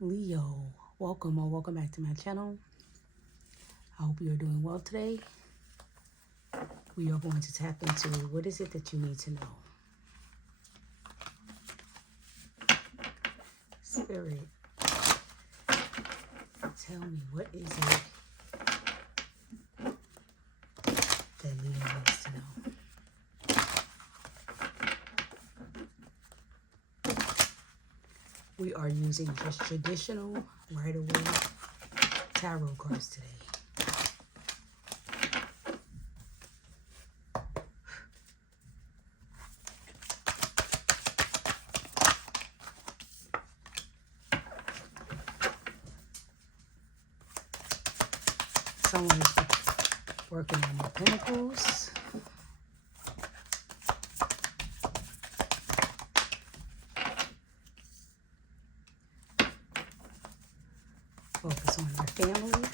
Leo, welcome or welcome back to my channel. I hope you're doing well today. We are going to tap into what is it that you need to know. Spirit, tell me, what is it that Leo needs to know? We are using just traditional right-away tarot cards today. Someone is working on their pentacles. Focus on their family.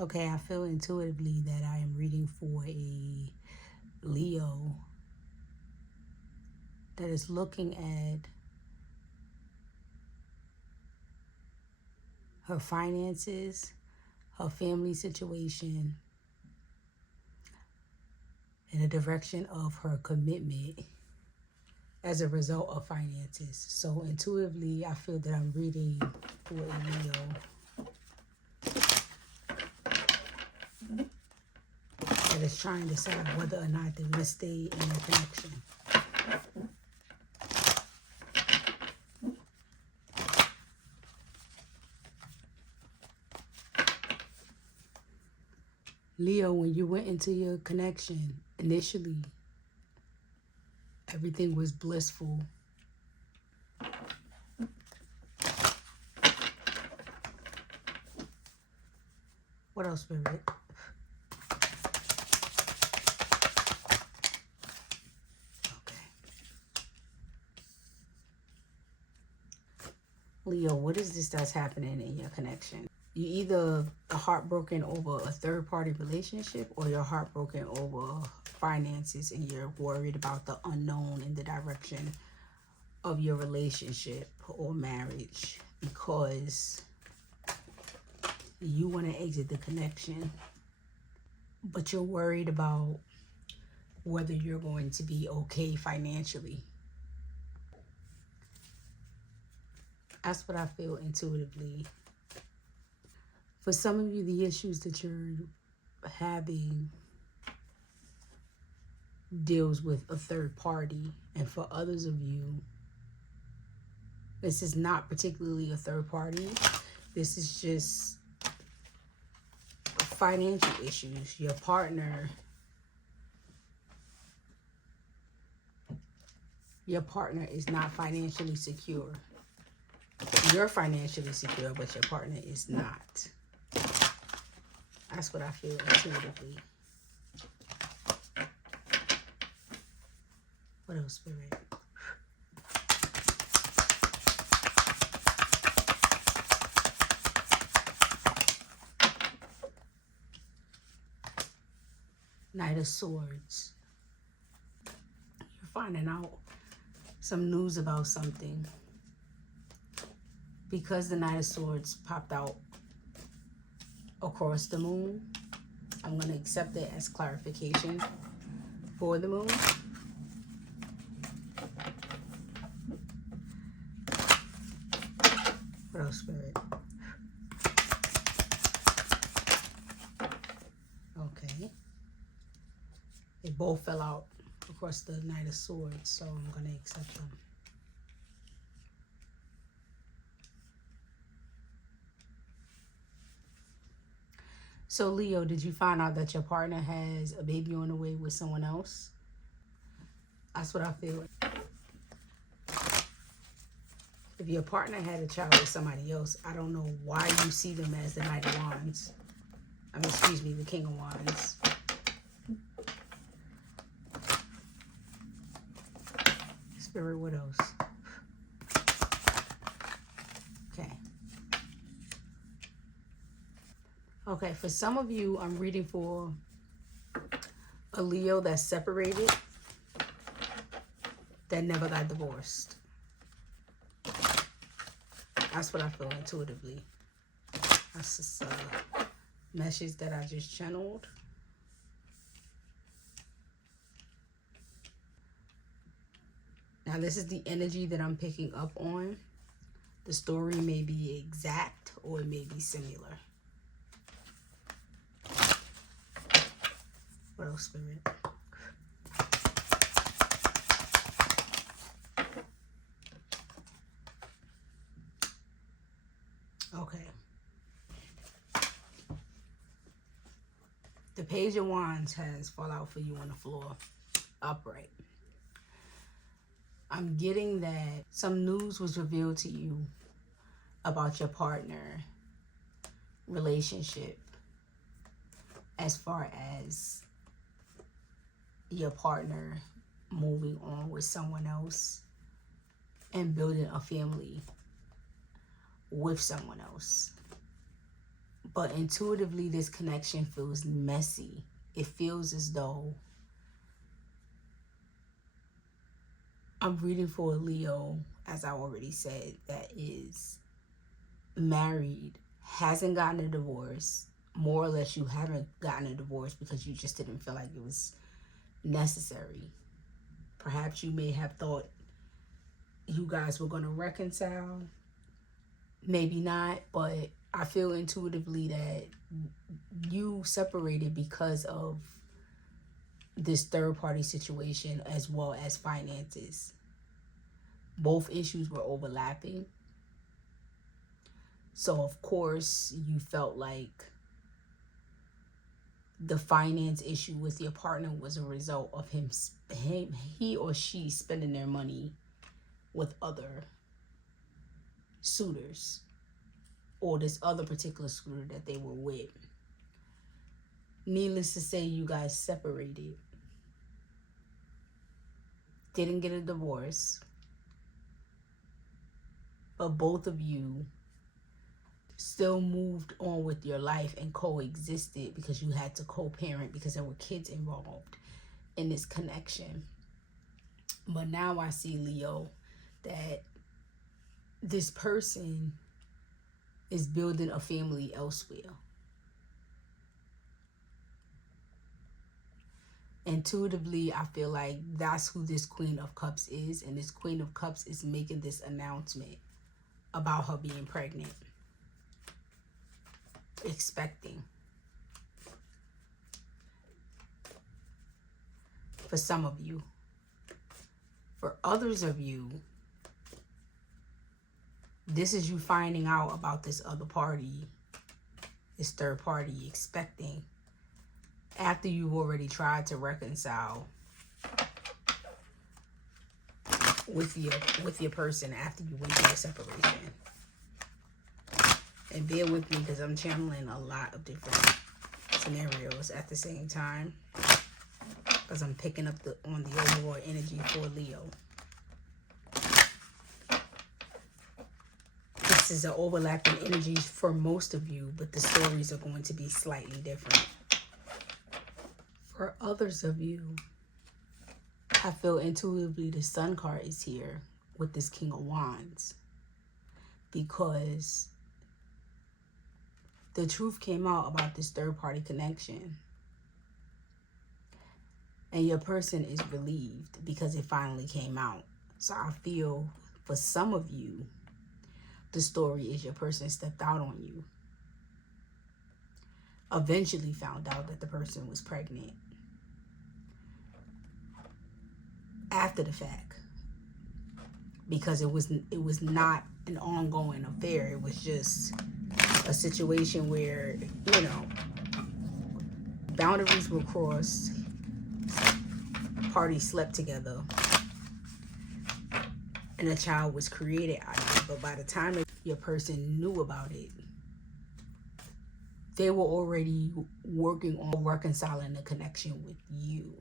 Okay, I feel intuitively that I am reading for a Leo that is looking at her finances, her family situation, in the direction of her commitment as a result of finances. So intuitively, I feel that I'm reading for a Leo that is trying to decide whether or not they want to stay in their connection. Leo, when you went into your connection, initially, everything was blissful. What else, Spirit? Leo, what is this that's happening in your connection? You either are heartbroken over a third-party relationship, or you're heartbroken over finances and you're worried about the unknown in the direction of your relationship or marriage because you want to exit the connection, but you're worried about whether you're going to be okay financially. That's what I feel intuitively. For some of you, the issues that you're having deals with a third party. And for others of you, this is not particularly a third party. This is just financial issues. Your partner is not financially secure. You're financially secure, but your partner is not. That's what I feel intuitively. What else, Spirit? Knight of Swords. You're finding out some news about something. Because the Knight of Swords popped out across the moon, I'm going to accept it as clarification for the moon. What else, Spirit? Okay. They both fell out across the Knight of Swords, so I'm going to accept them. So, Leo, did you find out that your partner has a baby on the way with someone else? That's what I feel. If your partner had a child with somebody else, I don't know why you see them as the Knight of Wands. I mean, excuse me, the King of Wands. Spirit, what else? Okay. Okay, for some of you, I'm reading for a Leo that's separated, that never got divorced. That's what I feel intuitively. That's just a message that I just channeled. Now, this is the energy that I'm picking up on. The story may be exact or it may be similar. What else, Spirit? Okay. The Page of Wands has fall out for you on the floor, upright. I'm getting that some news was revealed to you about your partner relationship, as far as your partner moving on with someone else and building a family with someone else. But intuitively, this connection feels messy. It feels as though I'm reading for a Leo, as I already said, that is married, hasn't gotten a divorce. More or less, you haven't gotten a divorce because you just didn't feel like it was necessary. Perhaps you may have thought you guys were going to reconcile. Maybe not, but I feel intuitively that you separated because of this third party situation, as well as finances. Both issues were overlapping. So of course you felt like the finance issue with your partner was a result of he or she spending their money with other suitors, or this other particular suitor that they were with. Needless to say, you guys separated. Didn't get a divorce. But both of you still moved on with your life and coexisted because you had to co-parent because there were kids involved in this connection. But now I see, Leo, that this person is building a family elsewhere. Intuitively, I feel like that's who this Queen of Cups is, and this Queen of Cups is making this announcement about her being pregnant, expecting. For some of you. For others of you, this is you finding out about this other party, this third party, expecting, after you've already tried to reconcile with your person after you went through a separation. And bear with me because I'm channeling a lot of different scenarios at the same time, because I'm picking up on the overall energy for Leo. This is an overlapping energy for most of you, but the stories are going to be slightly different. For others of you, I feel intuitively the Sun card is here with this King of Wands, because the truth came out about this third party connection. And your person is relieved because it finally came out. So I feel for some of you, the story is your person stepped out on you. Eventually found out that the person was pregnant. After the fact. Because it was not an ongoing affair. It was just a situation where, you know, boundaries were crossed. Parties slept together. And a child was created out of it. But by the time your person knew about it, they were already working on reconciling the connection with you.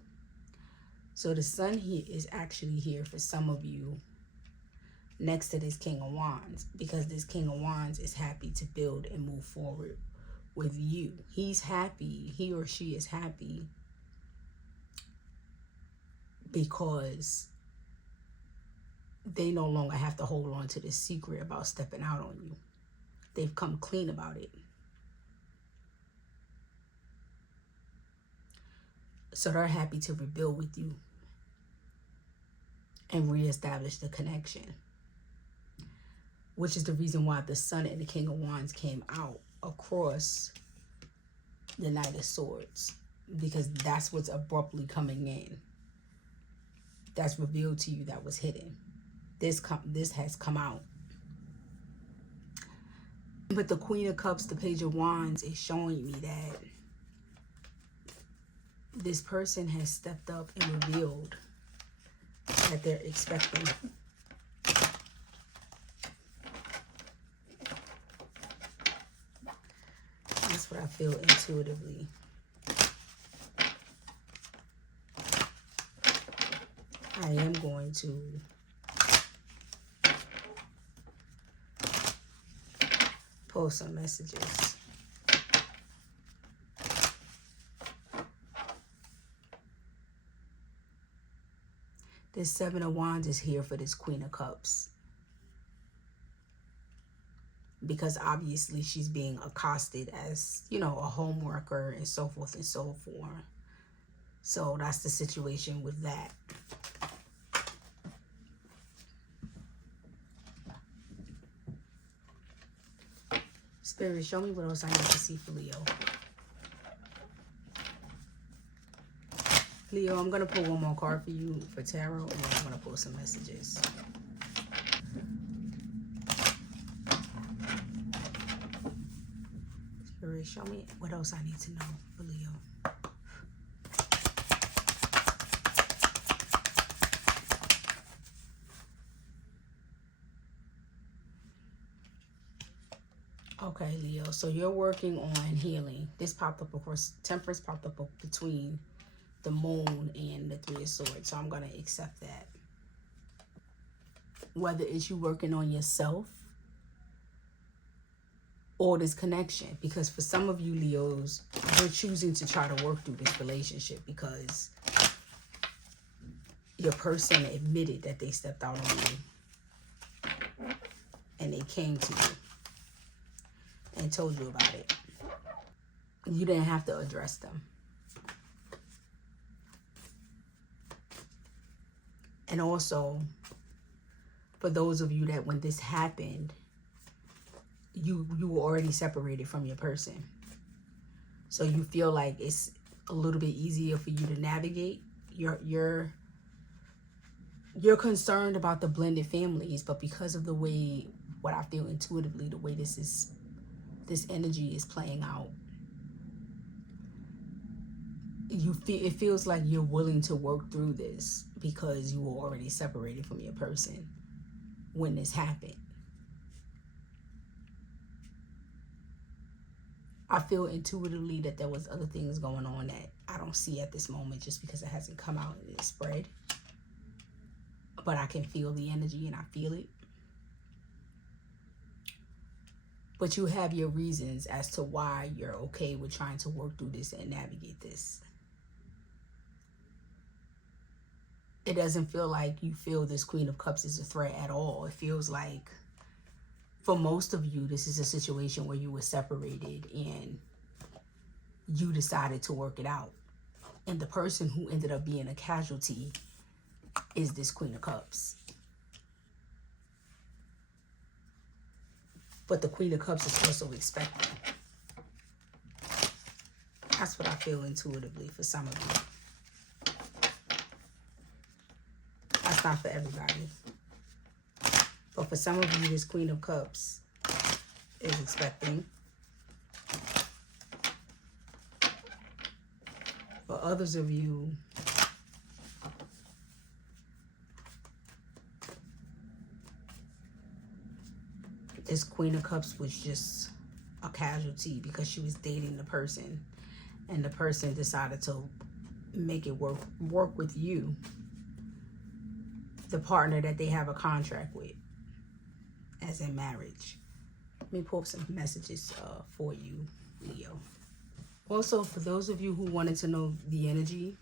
So the sun here is actually here for some of you next to this King of Wands, because this King of Wands is happy to build and move forward with you. He's happy, he or she is happy because they no longer have to hold on to this secret about stepping out on you. They've come clean about it. So they're happy to rebuild with you and reestablish the connection, which is the reason why the Sun and the King of Wands came out across the Knight of Swords, because that's what's abruptly coming in. That's revealed to you that was hidden. This has come out. But the Queen of Cups, the Page of Wands, is showing me that this person has stepped up and revealed that they're expecting. That's what I feel intuitively. I am going to post some messages. This Seven of Wands is here for this Queen of Cups, because obviously she's being accosted as, you know, a home worker and so forth and so forth. So that's the situation with that. Spirit, show me what else I need to see for Leo. Leo, I'm going to pull one more card for you for tarot, and then I'm going to pull some messages. Spirit, show me what else I need to know for Leo. Okay, Leo, so you're working on healing. This popped up, of course, Temperance popped up between the Moon and the Three of Swords, so I'm going to accept that. Whether it's you working on yourself or this connection, because for some of you Leos, you're choosing to try to work through this relationship because your person admitted that they stepped out on you and they came to you and told you about it. You didn't have to address them. And also, for those of you that when this happened, you were already separated from your person. So you feel like it's a little bit easier for you to navigate. You're concerned about the blended families, but because of the way, what I feel intuitively, the way this energy is playing out, it feels like you're willing to work through this because you were already separated from your person when this happened. I feel intuitively that there was other things going on that I don't see at this moment just because it hasn't come out and it's spread. But I can feel the energy and I feel it. But you have your reasons as to why you're okay with trying to work through this and navigate this. It doesn't feel like you feel this Queen of Cups is a threat at all. It feels like, for most of you, this is a situation where you were separated and you decided to work it out. And the person who ended up being a casualty is this Queen of Cups. But the Queen of Cups is also expecting. That's what I feel intuitively for some of you. That's not for everybody. But for some of you, this Queen of Cups is expecting. For others of you, this Queen of Cups was just a casualty because she was dating the person and the person decided to make it work with you, the partner that they have a contract with, as in marriage. Let me pull up some messages for you, Leo. Also, for those of you who wanted to know the energy,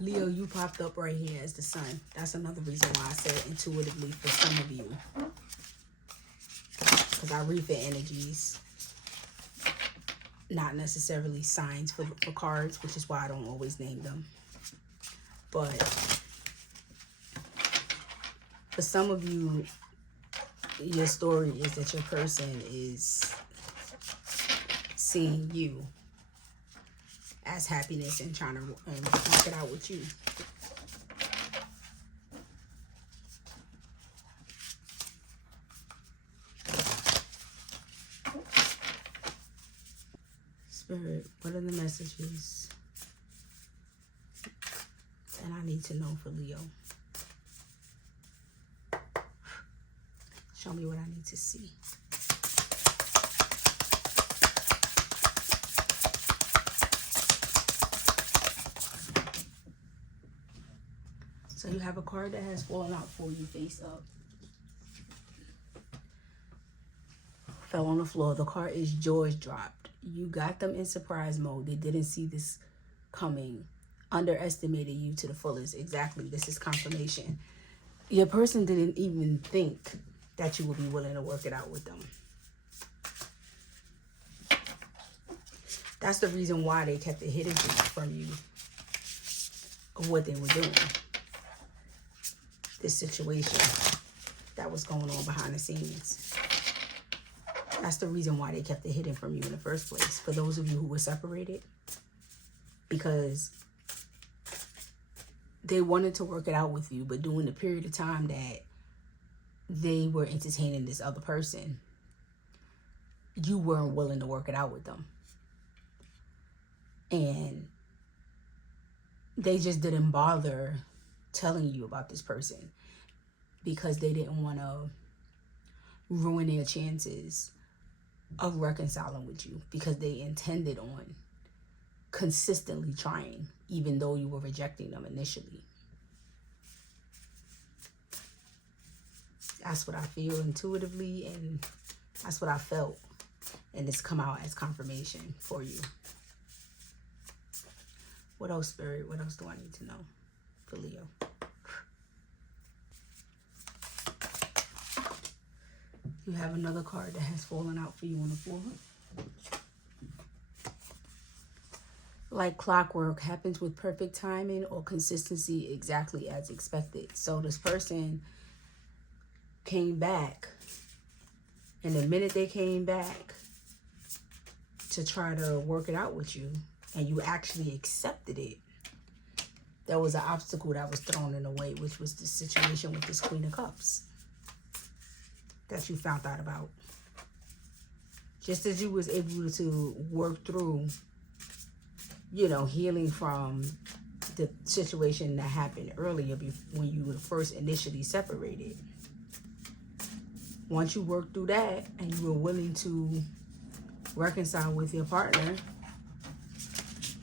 Leo, you popped up right here as the sun. That's another reason why I said intuitively for some of you. Because I read for energies, not necessarily signs for cards, which is why I don't always name them. But for some of you, your story is that your person is seeing you as happiness and trying to work it out with you. Spirit, what are the messages that I need to know for Leo? Show me what I need to see. So you have a card that has fallen out for you face up. Fell on the floor. The card is jaws dropped. You got them in surprise mode. They didn't see this coming. Underestimated you to the fullest. Exactly. This is confirmation. Your person didn't even think that you would be willing to work it out with them. That's the reason why they kept it hidden from you of what they were doing. This situation that was going on behind the scenes. That's the reason why they kept it hidden from you in the first place. For those of you who were separated, because they wanted to work it out with you, but during the period of time that they were entertaining this other person, you weren't willing to work it out with them. And they just didn't bother telling you about this person because they didn't want to ruin their chances of reconciling with you, because they intended on consistently trying, even though you were rejecting them initially. That's what I feel intuitively, and that's what I felt, and it's come out as confirmation for you. What else, Spirit? What else do I need to know for Leo? You have another card that has fallen out for you on the floor. Like clockwork, happens with perfect timing or consistency, exactly as expected. So this person came back, and the minute they came back to try to work it out with you, and you actually accepted it, there was an obstacle that was thrown in the way, which was the situation with this Queen of Cups that you found out about. Just as you was able to work through, you know, healing from the situation that happened earlier when you were first initially separated. Once you worked through that and you were willing to reconcile with your partner,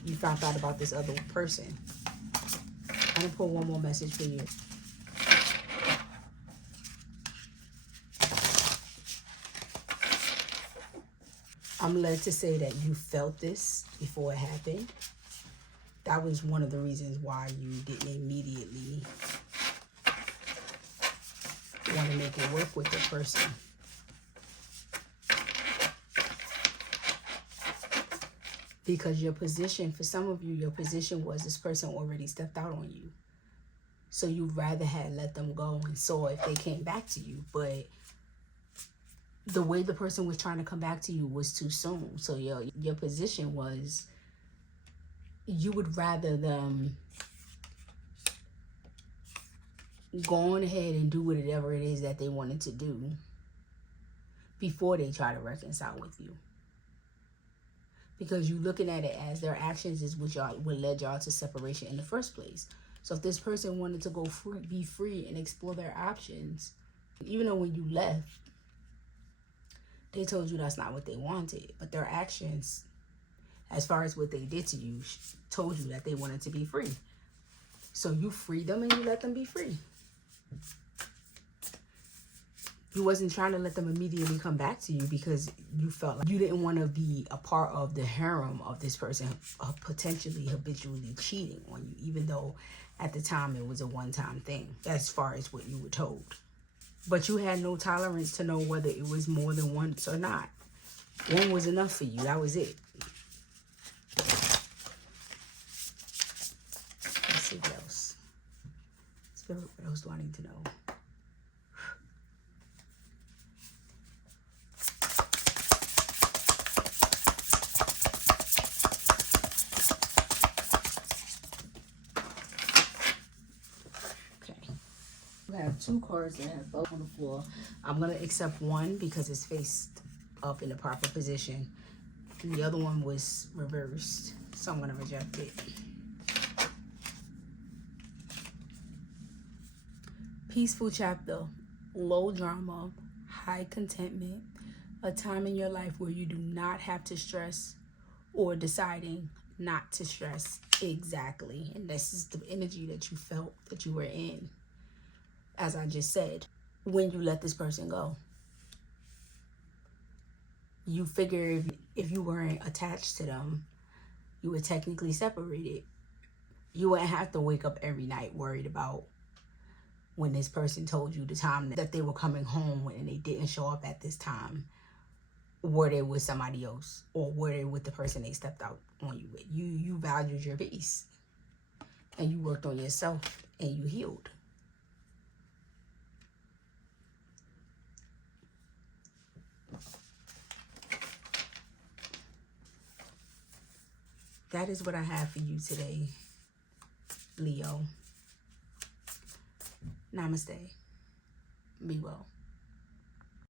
you found out about this other person. I'm going to pull one more message for you. I'm led to say that you felt this before it happened. That was one of the reasons why you didn't immediately want to make it work with the person. Because your position, for some of you, your position was this person already stepped out on you. So you'd rather had let them go and saw if they came back to you. But the way the person was trying to come back to you was too soon. So your position was you would rather them go on ahead and do whatever it is that they wanted to do before they try to reconcile with you. Because you're looking at it as their actions is what led y'all to separation in the first place. So if this person wanted to go free, be free and explore their options, even though when you left, they told you that's not what they wanted, but their actions as far as what they did to you, told you that they wanted to be free. So you freed them and you let them be free. You wasn't trying to let them immediately come back to you because you felt like you didn't want to be a part of the harem of this person potentially habitually cheating on you, even though at the time it was a one-time thing, as far as what you were told. But you had no tolerance to know whether it was more than once or not. One was enough for you. That was it. Let's see what else. Spirit, what else do I need to know? We have two cards that have both on the floor. I'm going to accept one because it's faced up in the proper position. And the other one was reversed, so I'm going to reject it. Peaceful chapter, low drama, high contentment, a time in your life where you do not have to stress or deciding not to stress. Exactly. And this is the energy that you felt that you were in. As I just said, when you let this person go, you figure if you weren't attached to them, you were technically separated. You wouldn't have to wake up every night worried about when this person told you the time that they were coming home and they didn't show up at this time. Were they with somebody else, or were they with the person they stepped out on you with? You valued your peace, and you worked on yourself, and you healed. That is what I have for you today, Leo. Namaste. Be well.